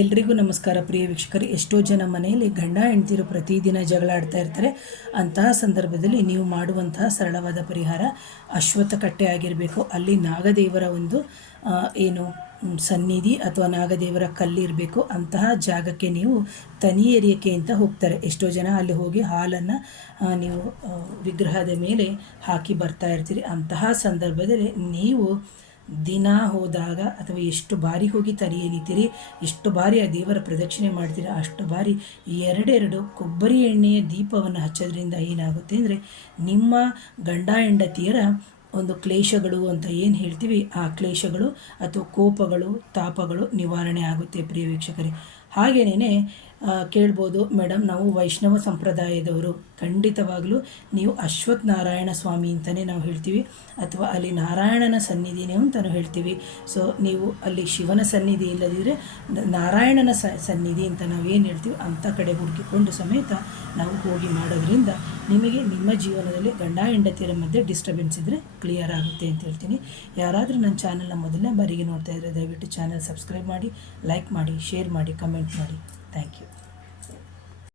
ಎಲ್ರಿಗೂ ನಮಸ್ಕಾರ ಪ್ರಿಯ ವೀಕ್ಷಕರು. ಎಷ್ಟೋ ಜನ ಮನೆಯಲ್ಲಿ ಗಂಡ ಹೆಂಡತಿರು ಪ್ರತಿದಿನ ಜಗಳ ಆಡ್ತಾ ಇರ್ತಾರೆ. ಅಂತಹ ಸಂದರ್ಭದಲ್ಲಿ ನೀವು ಮಾಡುವಂತಹ ಸರಳವಾದ ಪರಿಹಾರ ಅಶ್ವತ್ಥ ಕಟ್ಟೆ ಆಗಿರಬೇಕು. ಅಲ್ಲಿ ನಾಗದೇವರ ಒಂದು ಸನ್ನಿಧಿ ಅಥವಾ ನಾಗದೇವರ ಕಲ್ಲಿರಬೇಕು. ಅಂತಹ ಜಾಗಕ್ಕೆ ನೀವು ತನಿ ಎರಿಯಕ್ಕೆ ಅಂತ ಹೋಗ್ತಾರೆ. ಎಷ್ಟೋ ಜನ ಅಲ್ಲಿ ಹೋಗಿ ಹಾಲನ್ನು ನೀವು ವಿಗ್ರಹದ ಮೇಲೆ ಹಾಕಿ ಬರ್ತಾ ಇರ್ತೀರಿ. ಅಂತಹ ಸಂದರ್ಭದಲ್ಲಿ ನೀವು ದಿನ ಹೋದಾಗ ಅಥವಾ ಎಷ್ಟು ಬಾರಿ ಹೋಗಿ ತನಿ ಎರಿತೀರಿ, ಎಷ್ಟು ಬಾರಿ ಆ ದೇವರ ಪ್ರದಕ್ಷಿಣೆ ಮಾಡ್ತೀರಾ, ಅಷ್ಟು ಬಾರಿ ಎರಡೆರಡು ಕೊಬ್ಬರಿ ಎಣ್ಣೆಯ ದೀಪವನ್ನು ಹಚ್ಚೋದ್ರಿಂದ ಏನಾಗುತ್ತೆ ಅಂದರೆ ನಿಮ್ಮ ಗಂಡ ಹೆಂಡತಿಯರ ಒಂದು ಕ್ಲೇಶಗಳು ಅಂತ ಏನು ಹೇಳ್ತೀವಿ, ಆ ಕ್ಲೇಶಗಳು ಅಥವಾ ಕೋಪಗಳು ತಾಪಗಳು ನಿವಾರಣೆ ಆಗುತ್ತೆ ಪ್ರಿಯ ವೀಕ್ಷಕರೇ. ಹಾಗೆಯೇ ಕೇಳ್ಬೋದು, ಮೇಡಮ್ ನಾವು ವೈಷ್ಣವ ಸಂಪ್ರದಾಯದವರು, ಖಂಡಿತವಾಗಲೂ ನೀವು ಅಶ್ವತ್ಥ ನಾರಾಯಣ ಸ್ವಾಮಿ ಅಂತಲೇ ನಾವು ಹೇಳ್ತೀವಿ, ಅಥವಾ ಅಲ್ಲಿ ನಾರಾಯಣನ ಸನ್ನಿಧಿನೇ ಅಂತಲೂ ಹೇಳ್ತೀವಿ. ಸೊ ನೀವು ಅಲ್ಲಿ ಶಿವನ ಸನ್ನಿಧಿ ಇಲ್ಲದಿದ್ದರೆ ನಾರಾಯಣನ ಸನ್ನಿಧಿ ಅಂತ ನಾವು ಏನು ಹೇಳ್ತೀವಿ ಅಂಥ ಕಡೆ ಹುಡುಕಿಕೊಂಡು ಸಮೇತ ನಾವು ಹೋಗಿ ಮಾಡೋದ್ರಿಂದ ನಿಮಗೆ ನಿಮ್ಮ ಜೀವನದಲ್ಲಿ ಗಂಡ ಹೆಂಡತಿಯರ ಮಧ್ಯೆ ಡಿಸ್ಟರ್ಬೆನ್ಸ್ ಇದ್ದರೆ ಕ್ಲಿಯರ್ ಆಗುತ್ತೆ ಅಂತ ಹೇಳ್ತೀನಿ. ಯಾರಾದರೂ ನನ್ನ ಚಾನಲ್ನ ಮೊದಲನೇ ಬಾರಿಗೆ ನೋಡ್ತಾ ಇದ್ದರೆ ದಯವಿಟ್ಟು ಚಾನಲ್ ಸಬ್ಸ್ಕ್ರೈಬ್ ಮಾಡಿ, ಲೈಕ್ ಮಾಡಿ, ಶೇರ್ ಮಾಡಿ, ಕಮೆಂಟ್ ಮಾಡಿ. Thank you.